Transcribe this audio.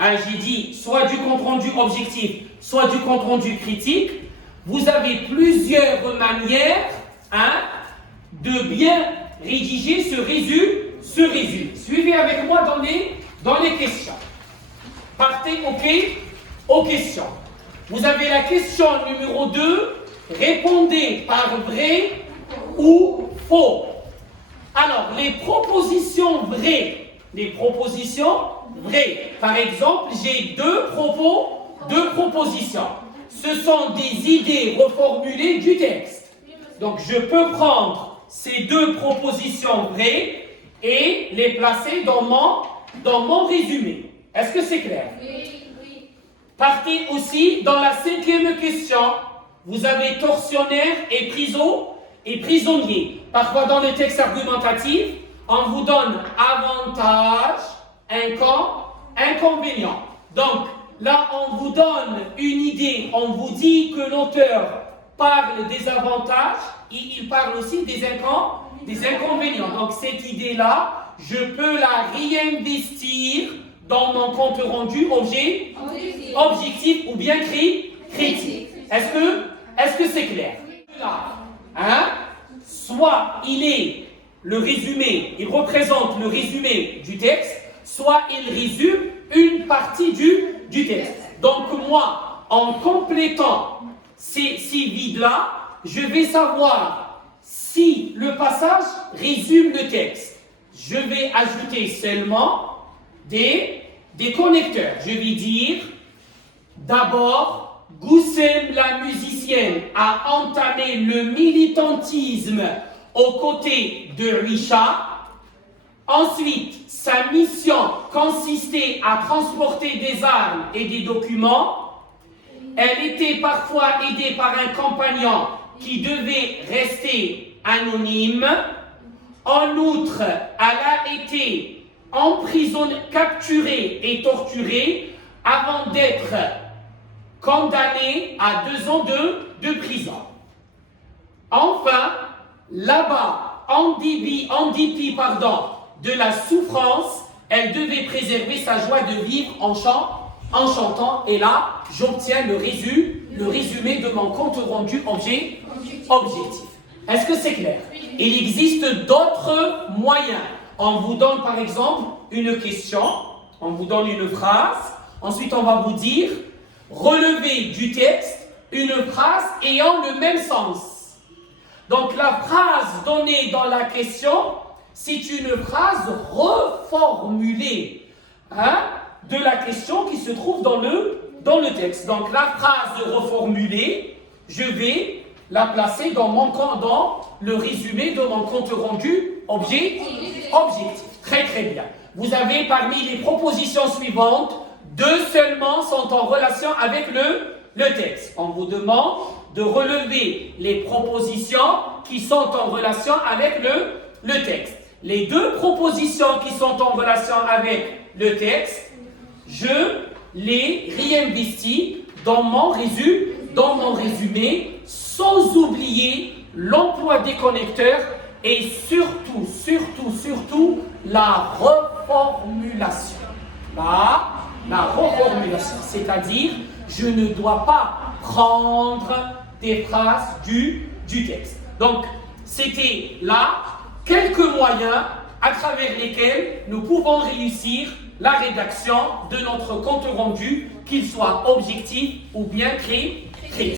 hein, j'ai dit soit du compte-rendu objectif, soit du compte-rendu critique, vous avez plusieurs manières hein, de bien rédiger ce résumé. Suivez avec moi dans les questions. Partez aux questions. Vous avez la question numéro 2. Répondez par vrai ou faux. Alors, les propositions vraies. Par exemple, j'ai deux propositions. Ce sont des idées reformulées du texte. Donc, je peux prendre ces deux propositions vraies et les placer dans mon résumé. Est-ce que c'est clair? Oui. Partez aussi dans la 5e question. Vous avez tortionnaire et prisonnier. Parfois, dans le texte argumentatif, on vous donne avantage, inconvénient. Donc, là, on vous donne une idée, on vous dit que l'auteur parle des avantages et il parle aussi des inconvénients. Donc, cette idée-là, je peux la réinvestir dans mon compte rendu objectif ou bien critique. Est-ce que c'est clair? Là, hein? Soit il est le résumé, il représente le résumé du texte, soit il résume une partie du texte. Donc moi, en complétant ces vides-là, je vais savoir si le passage résume le texte. Je vais ajouter seulement des connecteurs. Je vais dire d'abord, Goussem, la musicienne, a entamé le militantisme aux côtés de Richard. Ensuite, sa mission consistait à transporter des armes et des documents. Elle était parfois aidée par un compagnon qui devait rester anonyme. En outre, elle a été emprisonnée, capturée et torturée avant d'être condamnée à 2 ans de prison. Enfin, là-bas, en dépit de la souffrance, elle devait préserver sa joie de vivre en chantant. Et là, j'obtiens le résumé de mon compte rendu objectif. Est-ce que c'est clair? Il existe d'autres moyens. On vous donne par exemple une question, on vous donne une phrase, ensuite on va vous dire relevez du texte une phrase ayant le même sens. Donc la phrase donnée dans la question, c'est une phrase reformulée de la question qui se trouve dans le texte. Donc la phrase reformulée, je vais la placer dans le résumé de mon compte rendu objectif. Très bien. Vous avez parmi les propositions suivantes, 2 seulement sont en relation avec le texte. On vous demande de relever les propositions qui sont en relation avec le texte. Les 2 propositions qui sont en relation avec le texte, je les réinvestis dans mon résumé, sans oublier l'emploi des connecteurs et surtout, la reformulation. La reformulation, c'est-à-dire, je ne dois pas prendre des phrases du texte. Donc, c'était là quelques moyens à travers lesquels nous pouvons réussir la rédaction de notre compte rendu, qu'il soit objectif ou bien critique.